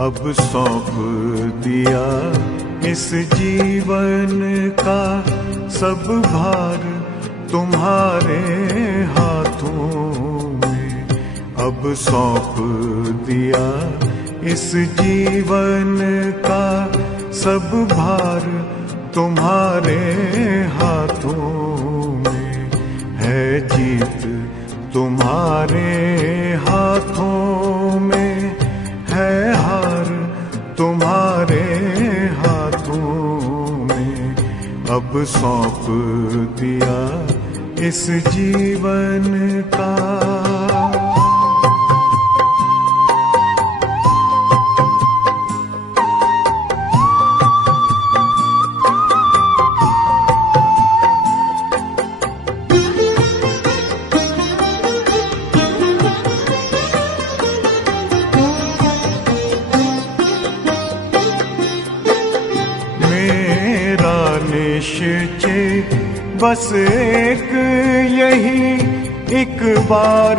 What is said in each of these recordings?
अब सौंप दिया इस जीवन का सब भार तुम्हारे हाथों में। अब सौंप दिया इस जीवन का सब भार तुम्हारे हाथों में। है जीत तुम्हारे हाथों में, है हार तुम्हारे हाथों में। अब सौंप दिया इस जीवन का। निश्चय बस एक यही, एक बार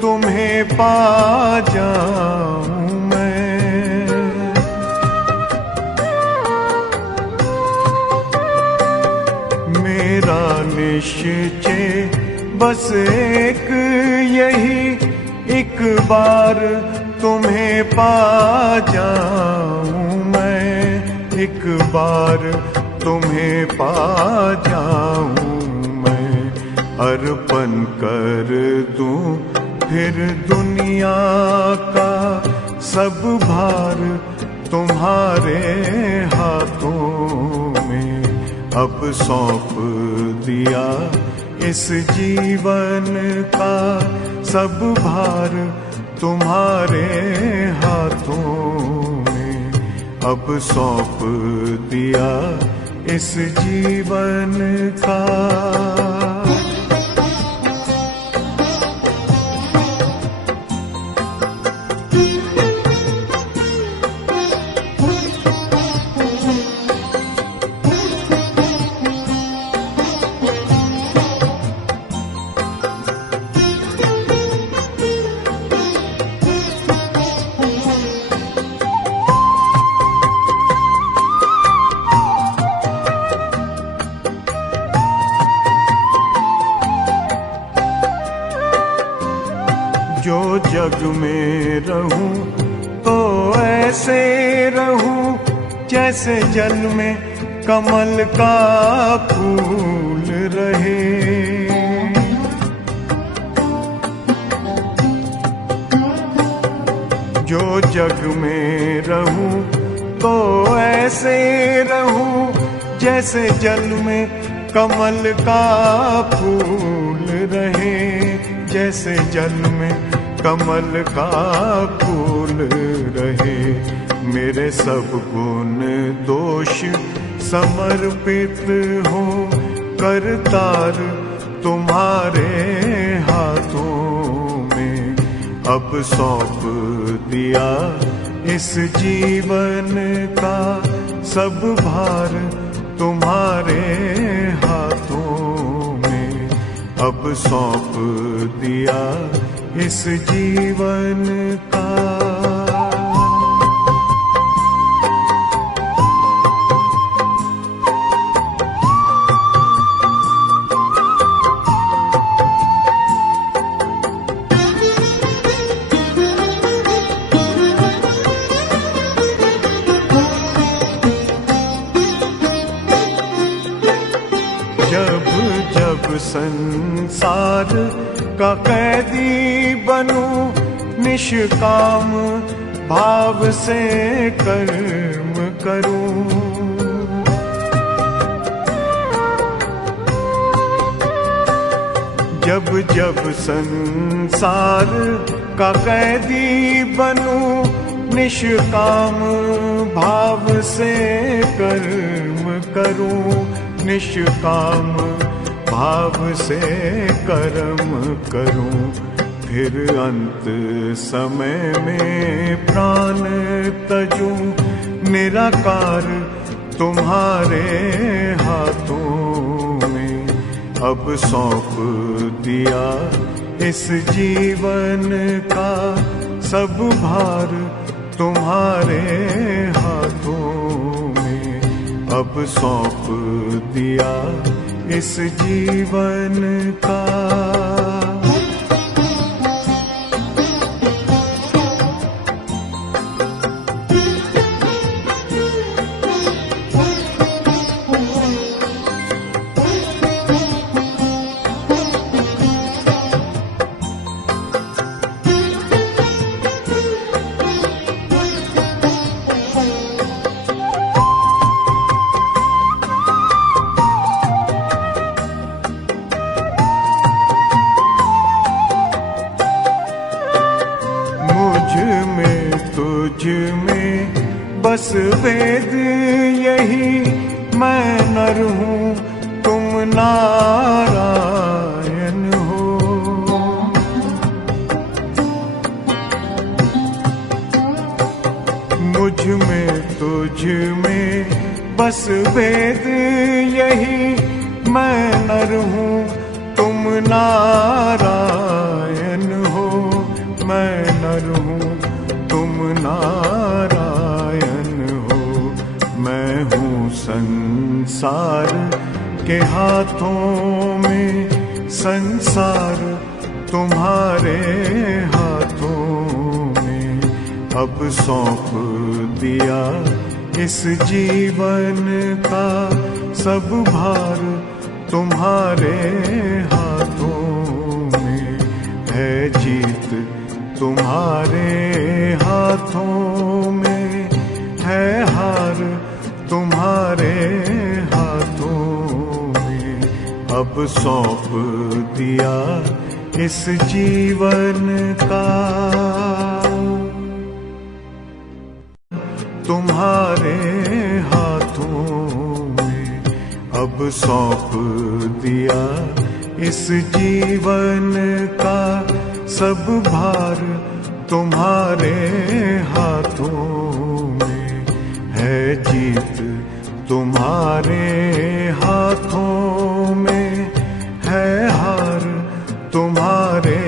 तुम्हें पा जाऊं मैं। मेरा निश्चय बस एक यही, एक बार तुम्हें पा जाऊं मैं। एक बार तुम्हें पा जाऊं मैं। अर्पण कर दूं फिर दुनिया का सब भार तुम्हारे हाथों में। अब सौंप दिया इस जीवन का सब भार तुम्हारे हाथों में। अब सौंप दिया इस जीवन का। जो जग में रहूं तो ऐसे रहूं जैसे जल में कमल का फूल रहे। जो जग में रहूं तो ऐसे रहूं जैसे जल में कमल का फूल रहे। जैसे जल में कमल का फूल रहे। मेरे सब गुण दोष समर्पित हो करतार तुम्हारे हाथों में। अब सौंप दिया इस जीवन का सब भार तुम्हारे हाथों में। अब सौंप दिया इस जीवन का। जब जब संसार का कैदी बनूं, निष्काम भाव से कर्म करूं। जब जब संसार का कैदी बनूं, निष्काम भाव से कर्म करूं। निष्काम भाव से कर्म करूं। फिर अंत समय में प्राण तजूं, निराकार तुम्हारे हाथों में। अब सौंप दिया इस जीवन का सब भार तुम्हारे हाथों में अब सौंप दिया इस जीवन का। तुझ में बस वेद यही, मैं नर हूँ तुम नारायण हो। मुझ में तुझ में बस वेद यही, मैं नर हूँ तुम नारायण हो। मैं नर हूँ तुम नारायण हो। मैं हूँ संसार के हाथों में, संसार तुम्हारे हाथों में अब सौंप दिया इस जीवन का। सब भार तुम्हारे हाथों में है, जीत तुम्हारे हाथों में है, हार तुम्हारे हाथों में अब सौंप दिया इस जीवन का। तुम्हारे हाथों में अब सौंप दिया इस जीवन का। सब भार तुम्हारे हाथों में है, जीत तुम्हारे हाथों में है, हार तुम्हारे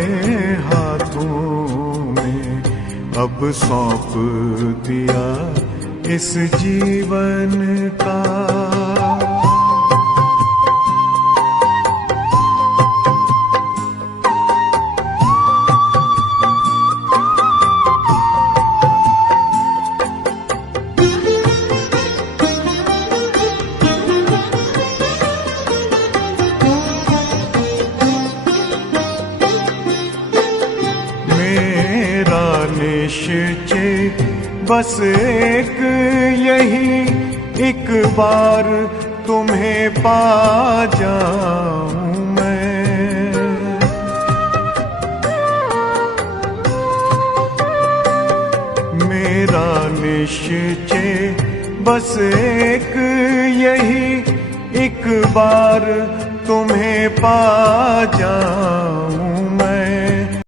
हाथों में अब सौंप दिया इस जीवन का। निश्चय बस एक यही, एक बार तुम्हें पा जाऊं मैं। मेरा निश्चय बस एक यही, एक बार तुम्हें पा जाऊं